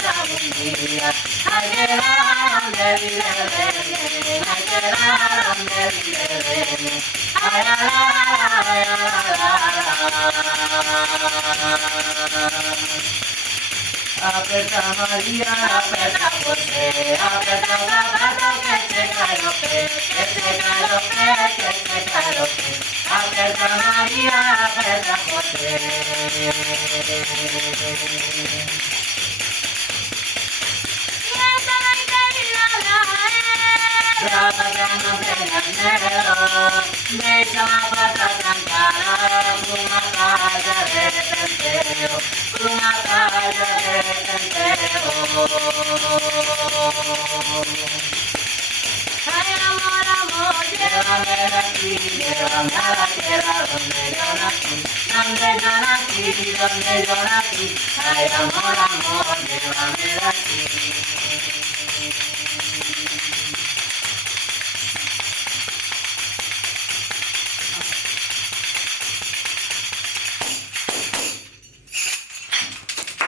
sola un día. Hay que llegar a donde vive Belén, hay que llegar a donde vive Belén. Ay, la, la, la, la, la, la, la. Aperta María, aperta José, aperta zapato que se cae los pies, que se cae los pies, que se cae los pies. Aperta María, aperta José. Trabajando en el negro, de esa pata trancada, una calle de tenteo, una calle de tenteo. Ay, amor, amor, llévame de aquí, llévame a la tierra donde yo nací, donde yo nací, donde yo nací. Ay, amor, amor, llévame de aquí.